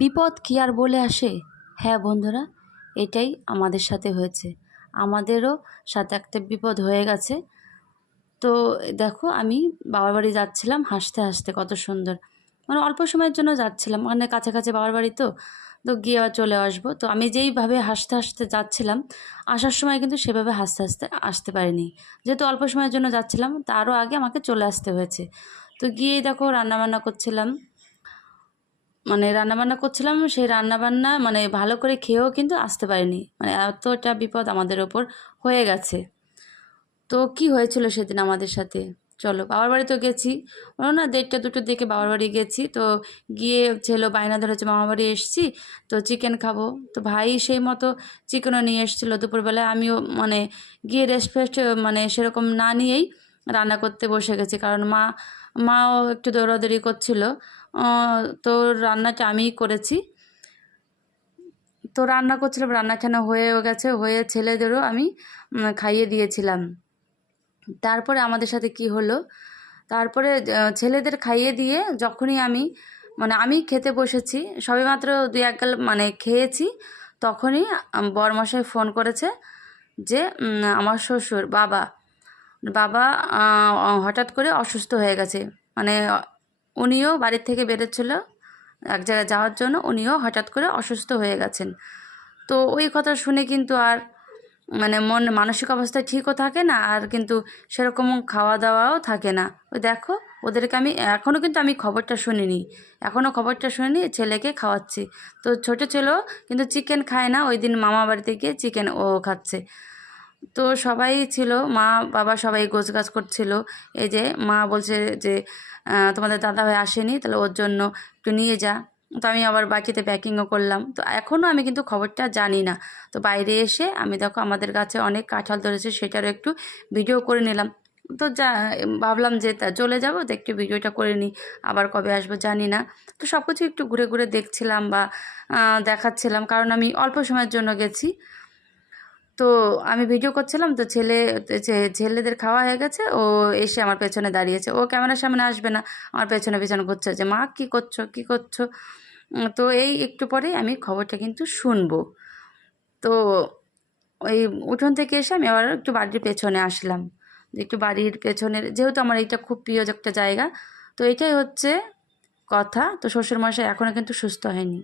বিপদ কি আর বলে আসে? হ্যাঁ বন্ধুরা, এটাই আমাদের সাথে হয়েছে। আমাদেরও সাথে একটা বিপদ হয়ে গেছে। তো দেখো, আমি বাবার বাড়ি যাচ্ছিলাম হাসতে হাসতে, কত সুন্দর, মানে অল্প সময়ের জন্য যাচ্ছিলাম, মানে কাছাকাছি বাবার বাড়ি, তো গিয়ে আবার চলে আসবো। তো আমি যেইভাবে হাসতে হাসতে যাচ্ছিলাম, আসার সময় কিন্তু সেভাবে হাসতে হাসতে আসতে পারিনি, যেহেতু অল্প সময়ের জন্য যাচ্ছিলাম, তারও আগে আমাকে চলে আসতে হয়েছে। তো গিয়েই দেখো রান্নাবান্না করছিলাম, মানে রান্নাবান্না করছিলাম, সেই রান্নাবান্না মানে ভালো করে খেয়েও কিন্তু আসতে পারিনি, মানে এতটা বিপদ আমাদের ওপর হয়ে গেছে। তো কি হয়েছিল সেদিন আমাদের সাথে, চলো বাবার বাড়ি তো গেছি, বলো না 1:30 2টোর দিকে বাবার বাড়ি গেছি। তো গিয়ে ছেলে বায়না ধরেছে মামা বাড়ি এসছি, তো চিকেন খাবো। তো ভাই সেই মতো চিকেনও নিয়ে এসেছিলো দুপুরবেলায়। আমিও মানে গিয়ে রেস্ট ফেস্ট মানে সেরকম না নিয়েই রান্না করতে বসে গেছি, কারণ মাও একটু দৌড়াদৌড়ি করছিল। তো রান্নাটা আমিই করেছি। তো রান্না করছিলাম, রান্না টান্না হয়েও গেছে, হয়ে ছেলেদেরও আমি খাইয়ে দিয়েছিলাম। তারপরে আমাদের সাথে কি হলো, তারপরে ছেলেদের খাইয়ে দিয়ে যখনই আমি খেতে বসেছি, সবেমাত্র 2-1 গাল মানে খেয়েছি, তখনই বরমশাই ফোন করেছে যে আমার শ্বশুর বাবা বাবা হঠাৎ করে অসুস্থ হয়ে গেছে। মানে উনিও বাড়ির থেকে বেরোচ্ছিল এক জায়গায় যাওয়ার জন্য, উনিও হঠাৎ করে অসুস্থ হয়ে গেছেন। তো ওই কথা শুনে কিন্তু আর মানে মানসিক অবস্থা ঠিকও থাকে না, আর কিন্তু সেরকম খাওয়া দাওয়াও থাকে না। ওই দেখো, ওদেরকে এখনও কিন্তু আমি খবরটা শুনিনি, এখনও খবরটা শুনিনি, ছেলেকে খাওয়াচ্ছি। তো ছোটো ছেলেও কিন্তু চিকেন খায় না, ওই দিন মামা বাড়িতে গিয়ে চিকেন ও খাচ্ছে। তো সবাই ছিল, মা বাবা সবাই গোছগাছ করছিল। এই যে মা বলছে যে তোমাদের দাদাভাই আসেনি, তাহলে ওর জন্য একটু নিয়ে যা। তো আমি আবার বাকিতে প্যাকিংও করলাম। তো এখনও আমি কিন্তু খবরটা জানি না। তো বাইরে এসে আমি দেখো আমাদের গাছে অনেক কাঁঠাল ধরেছে, সেটারও একটু ভিডিও করে নিলাম। তো ভাবলাম যে চলে যাব, তো একটু ভিডিওটা করে নিই, আবার কবে আসবো জানি না। তো সব কিছু একটু ঘুরে ঘুরে দেখছিলাম বা দেখাচ্ছিলাম, কারণ আমি অল্প সময়ের জন্য গেছি। তো আমি ভিডিও করছিলাম, তো ছেলেদের খাওয়া হয়ে গেছে, ও এসে আমার পেছনে দাঁড়িয়েছে, ও ক্যামেরার সামনে আসবে না, আমার পেছনে পেছনে ঘুরছে যে মা কী করছো কী করছো। তো এই একটু পরেই আমি খবরটা কিন্তু শুনবো। তো ওই উঠোন থেকে এসে আমি আবার একটু বাড়ির পেছনে আসলাম, যে একটু বাড়ির পেছনের, যেহেতু আমার এইটা খুব প্রিয় একটা জায়গা। তো এটাই হচ্ছে কথা। তো শ্বশুরমশাই এখনও কিন্তু সুস্থ হয়নি।